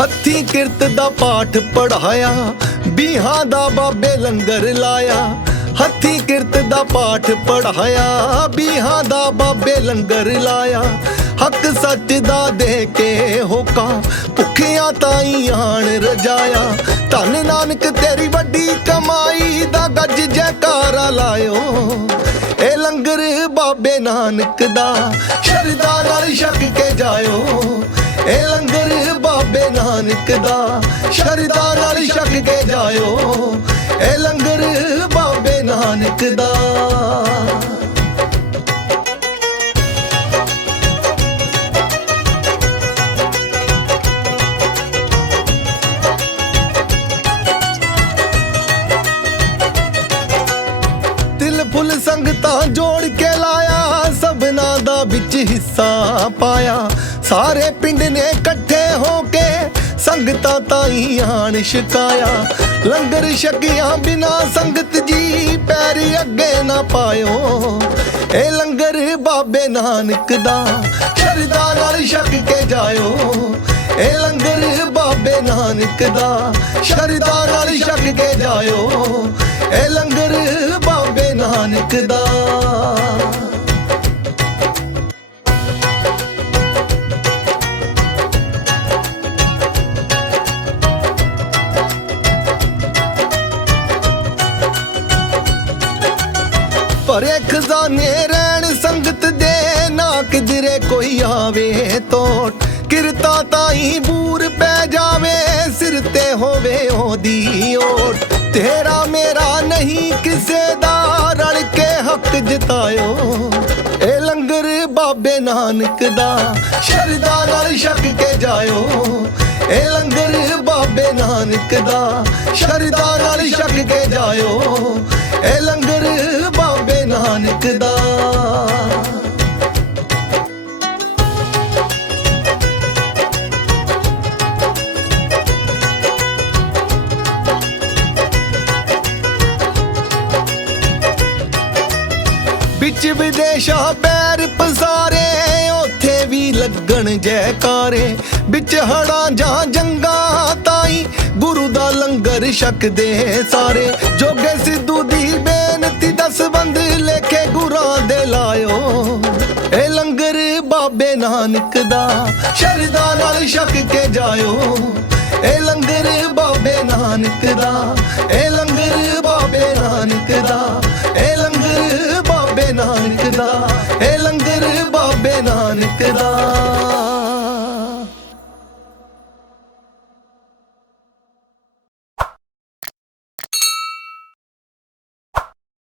ਹੱਥੀਂ ਕਿਰਤ ਦਾ ਪਾਠ ਪੜਾਇਆ ਬੀਹਾਂ ਦਾ ਬਾਬੇ ਲੰਗਰ ਲਾਇਆ। ਹੱਥੀਂ ਕਿਰਤ ਦਾ ਪਾਠ ਪੜਾਇਆ ਬੀਹਾਂ ਦਾ ਬਾਬੇ ਲੰਗਰ ਲਾਇਆ। ਹੱਕ ਸੱਚ ਦਾ ਦੇ ਕੇ ਹੋਕਾ, ਭੁੱਖਿਆਂ ਤਾਈ ਆਣ ਰਜਾਇਆ। ਧੰਨ ਨਾਨਕ ਤੇਰੀ ਵੱਡੀ ਕਮਾਈ ਦਾ ਗੱਜ ਜੈਕਾਰਾ ਲਾਇਓ। ਇਹ ਲੰਗਰ ਬਾਬੇ ਨਾਨਕ ਦਾ ਸ਼ਰਦਾ ਬਾਬੇ ਦਾ ਸ਼ਰਦਾ ਨਾਲ ਛਕ ਕੇ ਜਾਇਓ। ਇਹ ਲੰਗਰ ਬਾਬੇ ਨਾਨਕ ਦਾ। ਦਿਲ ਫੁੱਲ ਸੰਗਤਾਂ ਜੋੜ ਕੇ ਲਾਇਆ, ਸਭਨਾ ਦਾ ਵਿੱਚ ਹਿੱਸਾ ਪਾਇਆ। ਸਾਰੇ ਪਿੰਡ ਨੇ ਇਕੱਠੇ ਹੋ ਸੰਗਤਾਂ ਤਾਈ ਆਣ ਛਕਾਇਆ। ਲੰਗਰ ਛਕਿਆ ਬਿਨਾ ਸੰਗਤ ਜੀ ਪੈਰ ਅੱਗੇ ਨਾ ਪਾਇਓ। ਇਹ ਲੰਗਰ ਬਾਬੇ ਨਾਨਕ ਦਾ ਸ਼ਰਦਾ ਨਾਲ ਛਕ ਕੇ ਜਾਇਓ। ਇਹ ਲੰਗਰ ਬਾਬੇ ਨਾਨਕ ਦਾ ਸ਼ਰਦਾ ਨਾਲ ਛਕ ਕੇ ਜਾਇਓ। ਇਹ ਲੰਗਰ ਬਾਬੇ ਨਾਨਕ ਦਾ ਭਰੇ ਖਜ਼ਾਨੇ ਰਹਿਣ ਸੰਗਤ ਦੇ ਨਾ ਕਿਧਰੇ ਕੋਈ ਆਵੇ ਤੋਟ। ਕਿਰਤਾ ਤਾਈ ਬੂਰ ਪੈ ਜਾਵੇ, ਸਿਰ ਤੇ ਹੋਵੇ ਉਹਦੀ ਓਟ। ਤੇਰਾ ਮੇਰਾ ਨਹੀਂ ਕਿਸੇ ਦਾ ਰਲ ਕੇ ਹੱਕ ਜਿਤਾਇਓ। ਇਹ ਲੰਗਰ ਬਾਬੇ ਨਾਨਕ ਦਾ ਸ਼ਰਦਾ ਨਾਲ ਛਕ ਕੇ ਜਾਇਓ। ਇਹ ਲੰਗਰ ਬਾਬੇ ਨਾਨਕ ਦਾ ਸ਼ਰਦਾ ਨਾਲ ਛਕ ਕੇ ਜਾਇਓ। ਇਹ ਲੰਗਰ ਨਾਨਕ ਵਿੱਚ ਵਿਦੇਸ਼ਾਂ ਪੈਰ ਪਸਾਰੇ, ਉੱਥੇ ਵੀ ਲੱਗਣ ਜੈਕਾਰੇ। ਵਿੱਚ ਹੜਾਂ ਜਾਂ ਜੰਗਾਂ ਤਾਈ ਗੁਰੂ ਦਾ ਲੰਗਰ ਛਕਦੇ ਸਾਰੇ। ਜੋਗੇ ਸਿੱਧੂ ਦੀ ਸੰਬੰਧ ਲੈ ਕੇ ਗੁਰਾਂ ਦੇ ਲਾਇਓ। ਇਹ ਲੰਗਰ ਬਾਬੇ ਨਾਨਕ ਦਾ ਸ਼ਰਦਾ ਨਾਲ ਛਕ ਕੇ ਜਾਇਓ। ਇਹ ਲੰਗਰ ਬਾਬੇ ਨਾਨਕ ਦਾ, ਇਹ ਲੰਗਰ ਬਾਬੇ ਨਾਨਕ ਦਾ, ਇਹ ਲੰਗਰ ਬਾਬੇ ਨਾਨਕ ਦਾ, ਇਹ ਲੰਗਰ ਬਾਬੇ ਨਾਨਕ ਦਾ।